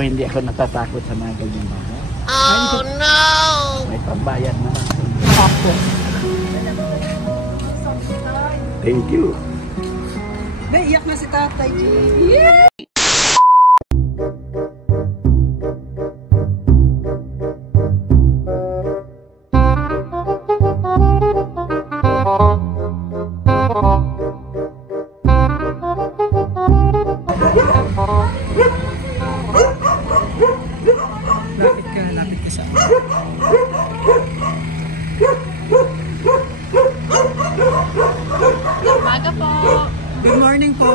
Hindi ako natatakot sa mga ganyan mga. Oh no! May pambayad naman. Ako. Thank you. Naiyak na si Tatay G. Lapit ka sa akin. Umaga po. Good morning po.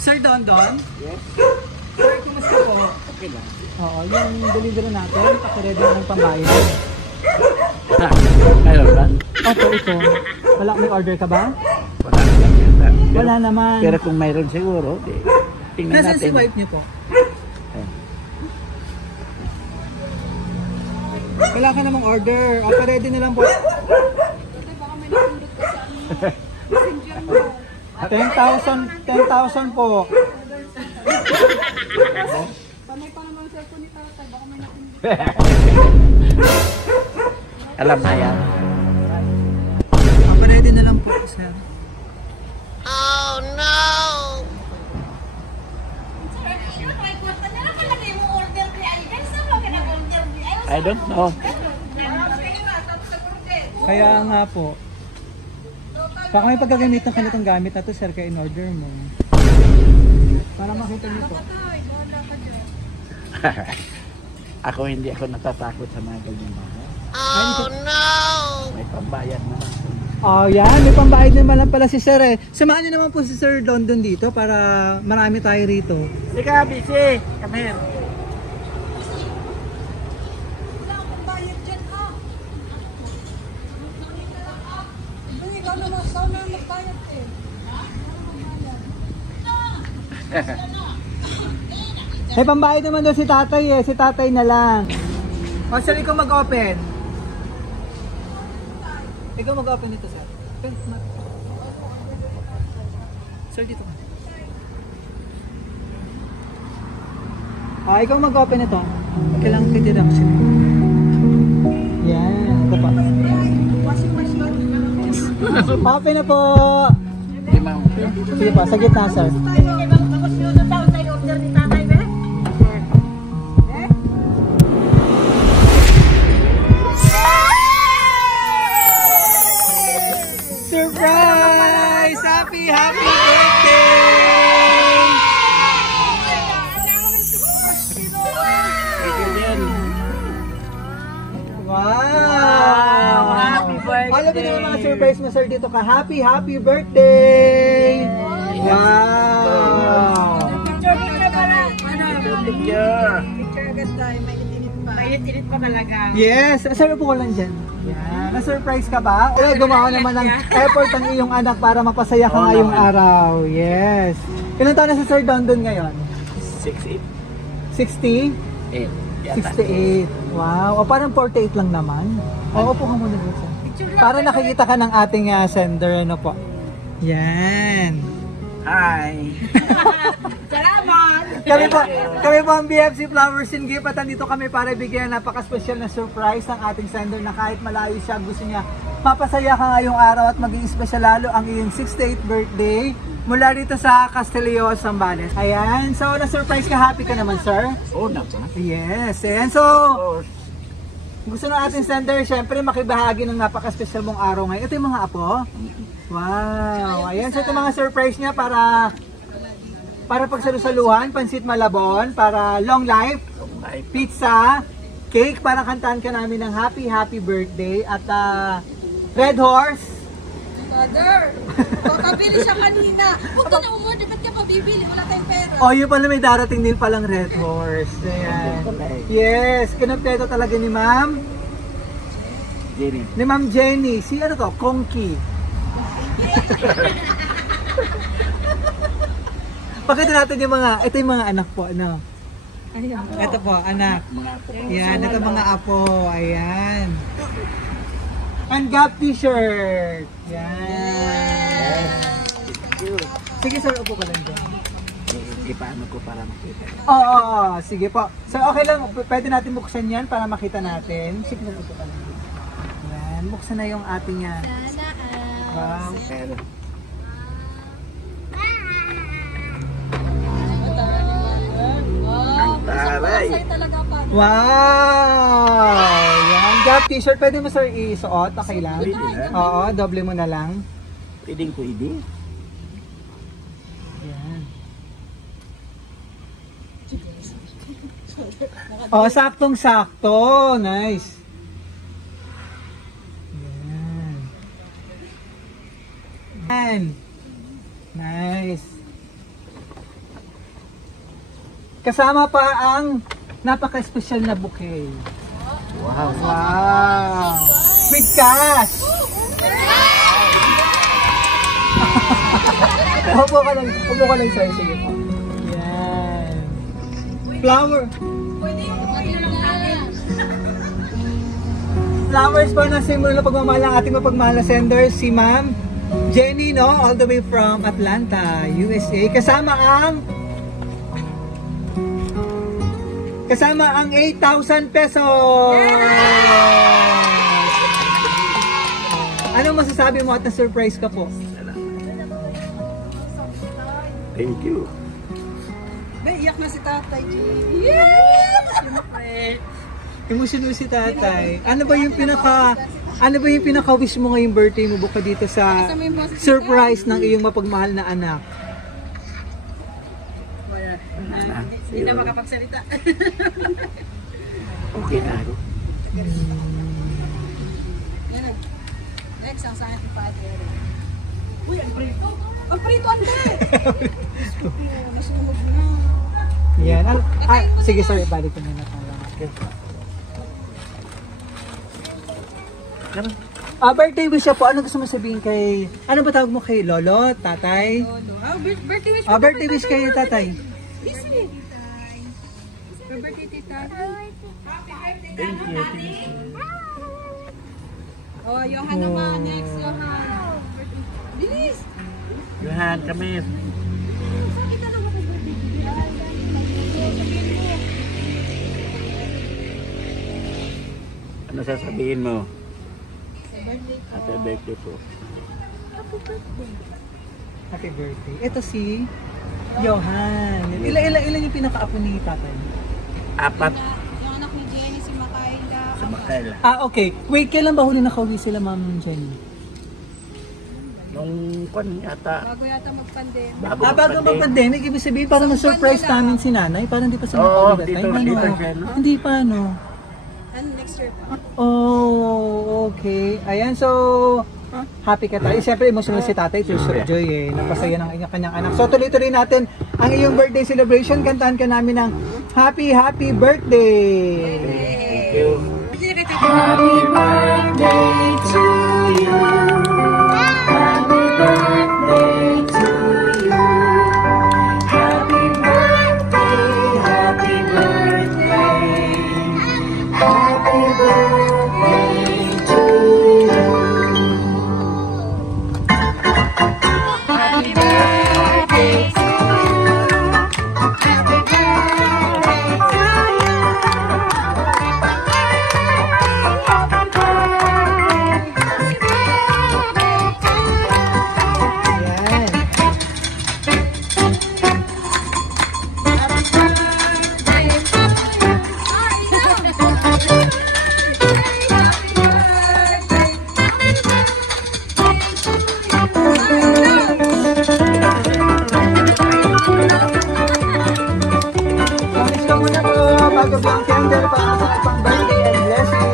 Sir Don Don? Yes. Sir, kumusta po? Okay lang. Oo, yung delivery natin, pakiready na ng pambayad. Mayroon lang. Opo, ito. Wala may order ka ba? Wala lang yata. Wala naman. Pero kung mayroon siguro, di, tingnan Nasaan natin. si wife niyo po? Wala ka namang order. Ready na lang po. 10,000 po. Panay pa naman sa ni Tatay. Baka may napindot. Alam na yan. Ready na lang po, sir. Oh no! I don't know. Kaya nga po. Baka may pagkagamitan ka nitong gamit na to, sir, kaya in-order mo. Para makita niyo po. Hindi ako natatakot sa mga ganyan mga. Oh no! May pambayad naman. Oh, yan. May pambayad naman lang pala si sir eh. Samahan niyo naman po si Sir London dito para marami tayo rito. Sika, busy. Come here. May pambayad naman doon si tatay eh. Si tatay na lang. O, sir, ikaw mag-open. Ikaw mag-open ito, sir. Sir, dito ka. Ikaw mag-open ito. Kailangan kitira ko sila. Yan. Ito pa. Open na po. Sige pa, sa gitna, sir. Surprise! Happy birthday! Wow! Happy birthday! Alam mo na mga surprise mo, sir, dito ka. Happy birthday! Wow! Picture. Mainit-init pa talaga. Yes! Sir, upo ko lang dyan. Yan. Na-surprise ka ba? O gumawa naman ng effort ang iyong anak para mapasaya ka ngayong araw. Yes. Ilan taon na si Sir Dondon ngayon? 68. 60? 8. 68. Wow. O parang 48 lang naman. O, upo ka muna dito. Para nakikita ka ng ating sender. Ano po? Yan. Hi. Salamat! Kami po ang BFC Flowers and Gift at nandito kami para bigyan ng napaka-special na surprise ng ating sender na kahit malayo siya, gusto niya mapasaya ka ngayong araw at maging special lalo ang iyong 68th birthday mula dito sa Castillo, Zambales. Ayan, so na-surprise ka, happy ka naman, sir? Oo naman. Yes, and so gusto ng ating sender, syempre makibahagi ng napaka-special mong araw ngayon. Ito yung mga apo. Wow, ayan, so ito mga surprise niya para pagsalusaluhan, pansit malabon, para long life, pizza, cake, para kantahan ka namin ng happy birthday, at Red Horse. Father, kakabili siya kanina. Huwag ka na umorder, ba't ka pa bibili? Wala tayong pera. Oh, yun pala, may darating din palang Red Horse. Ayan. Yes, kinagpeto talaga ni Ma'am Jenny. Ni Ma'am Jenny. Si ano to? Kongki. Pakita natin yung mga, ito yung mga anak po, ano? Ito po, anak. Mga apo. Ayan, ito mga apo. Ayan. And Gap t-shirt. Yan. Sige sir, upo ka lang dyan. Ipaano ko para makita. Oo. Sige po. So okay lang, pwede natin buksan yan para makita natin. Sige sir, upo ka lang dyan. Yan, buksan na yung ating yan. Wow. Pero, taray. Wow! Yan, Gap t-shirt. Pwede mo sir isuot? Okay lang? Pwede na. Oo, doble mo na lang. Pwedeng pwede. Yan. Oh, saktong-sakto. Nice. Yan. Yan. Nice. Kasama pa ang napaka-special na bouquet. Wow. Wow! With cash! Upo ka lang sir. Sige po. Yan. Flower. Flowers po na simbolo ng pagmamahal ng ating mapagmahal na sender, si Ma'am Jenny, no? All the way from Atlanta, USA. Kasama ang 8,000 pesos! Anong masasabi mo at na-surprise ka po? Thank you. Iyak na si Tatay G. Emotional si tatay. Ano ba yung pinaka-wish mo ngayong birthday mo buka dito sa surprise ng iyong mapagmahal na anak? Hindi na makapagsalita. Okay na ako. Next, ang sa aking father. Uy, ang prito. Ang prito, ande! Nasunog na. Yan. Sige sir, ibalik ko muna tayo. Birthday wish po. Ano gusto mo sabihin kay... Ano ba tawag mo kay Lolo? Tatay? Birthday wish. Birthday wish kay tatay. Listen. Happy birthday, tita. Thank you. Oh, Johan naman. Next, Johan. Bilis! Johan, kami. Sakit na naman kay birthday. Ano sasabihin mo? Birthday ko. Happy birthday po. Happy birthday. Happy birthday. Ito si Johan. Ilan yung pinaka-apo ni tatay? 4 Yung anak ni Jenny, si Makaila. sa Makala. Okay. Wait, kailan ba huli nakauwi sila, Ma'am Jenny? Nung kwan yata. Bago yata mag-pandemic. Bago Bago mag-pandemic, ibig sabihin parang na-surprise namin si nanay. Parang di pa sila Oo, nakauwi. dito siya, no? Hindi pa, no? And next year pa. Oh, okay. Ayan, so happy ka tayo. Siyempre, emotional si tatay, tears of joy eh. Napasaya ng kanyang anak. So tuloy-tuloy natin ang iyong birthday celebration. Kantahan ka namin ng Happy Birthday! Thank you. Happy birthday to you. Happy birthday to you. Happy birthday, happy birthday. Happy birthday to you. Happy birthday to you. Happy birthday to bago bang candle para sa pang birthday and blessing.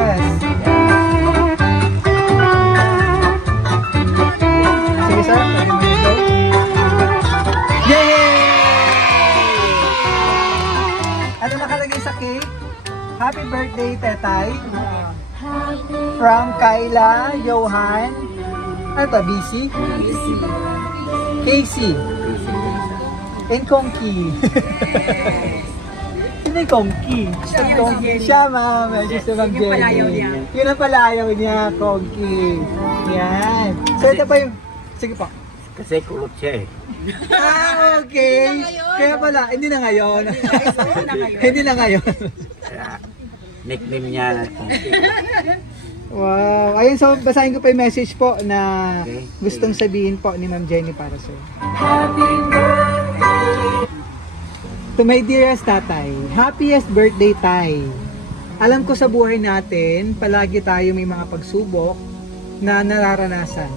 Yes. Sige sir, pwede mo ito. Yay! Ano nakalagay sa cake? Happy birthday, Tetay. From Kayla, Johan. Ano to, BC? Casey. And Kongki. yung Kongki? Siya yung Kongki. si Jenny. Siya, message to Ma'am Yung palayaw Jenny. niya. Yun ang palayaw niya, Kongki. Yan. So ito pa yung, sige pa. Kasi kulot siya eh. Okay. Hindi na ngayon. Kaya pala, hindi na ngayon. Hindi na ngayon. Hindi na ngayon. Kaya nickname niya na Kongki. Wow. Ayun, so basahin ko pa yung message po na Okay. gustong sabihin po ni Ma'am Jenny para sa'yo. To my dearest tatay, happiest birthday, tay. Alam ko sa buhay natin, palagi tayo may mga pagsubok na nararanasan.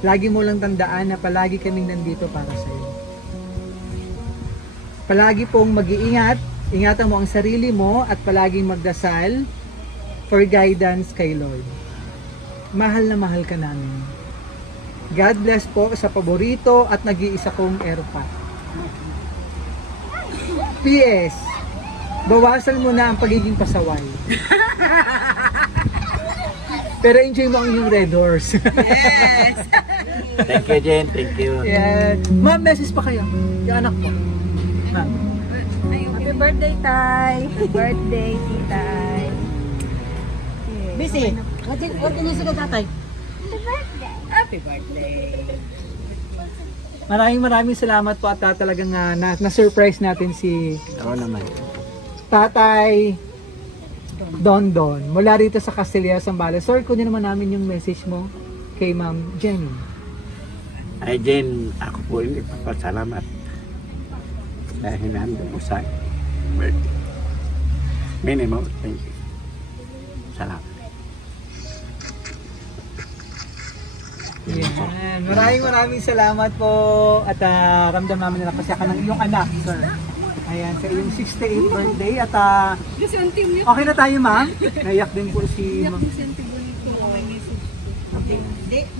Lagi mo lang tandaan na palagi kaming nandito para sa'yo. Palagi pong mag-iingat, ingatan mo ang sarili mo at palaging magdasal for guidance kay Lord. Mahal na mahal ka namin. God bless po sa paborito at nag-iisa kong airpot. PS, bawasan mo na ang pagiging pasaway. Pero enjoy mo ang inyong Red Horse. Yes! Thank you, Jen. Thank you. Yan. Ma'am, message pa kayo. Yung anak ko. Ma'am. Happy birthday, Tay! Happy birthday, Titay! Busy. What can you say to tatay? Happy birthday! Maraming salamat po at talagang na-surprise natin si Oo naman. Tatay Don Don mula rito sa Castilla, Zambales. Sir, kunin naman namin yung message mo kay Ma'am Jenny. Ay, Jen, ako po hindi papasalamat. Dahil nandun po sa birthday. Minimum, thank you. Salamat. Yan. Maraming salamat po at ramdam namin na napasya ka ng iyong anak, sir. Ayan, sa iyong 68th birthday at okay na tayo, ma'am. Naiyak din po si ma'am.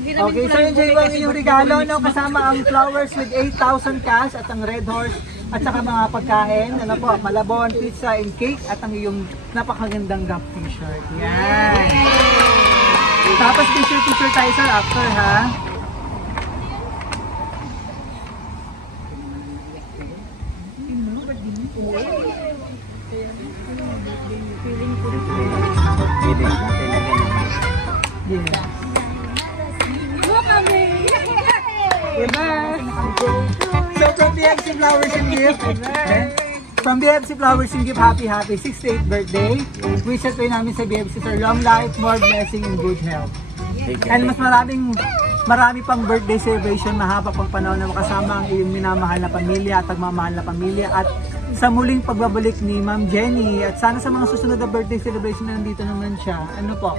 Okay, so enjoy mo ang inyong regalo, no? Kasama ang flowers with 8,000 cash at ang Red Horse at saka mga pagkain, ano po, malabon, pizza and cake at ang iyong napakagandang Gap t-shirt. Yan. Tapos picture tayo sir after, ha? Yeah. Diba? So from BFC Flowers and Gift, from BFC Flowers and Gift, happy 68th birthday. Wish at namin sa BFC sir, long life, more blessing, and good health. And mas marami pang birthday celebration, mahaba pang panahon na makasama ang iyong minamahal na pamilya at nagmamahal na pamilya at sa muling pagbabalik ni Ma'am Jenny at sana sa mga susunod na birthday celebration na nandito naman siya. Ano po?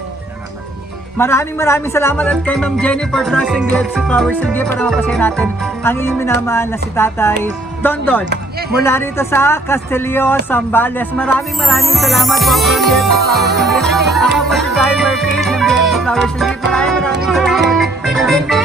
Maraming salamat at kay Ma'am Jenny for trusting BFC Flowers and Gift para mapasaya natin ang iyong minamahal na si Tatay Don Don mula rito sa Castillo, Zambales. Maraming salamat po from BFC Flowers and Gift. Ako po si Brian Murphy ng BFC Flowers and Gift. Maraming salamat.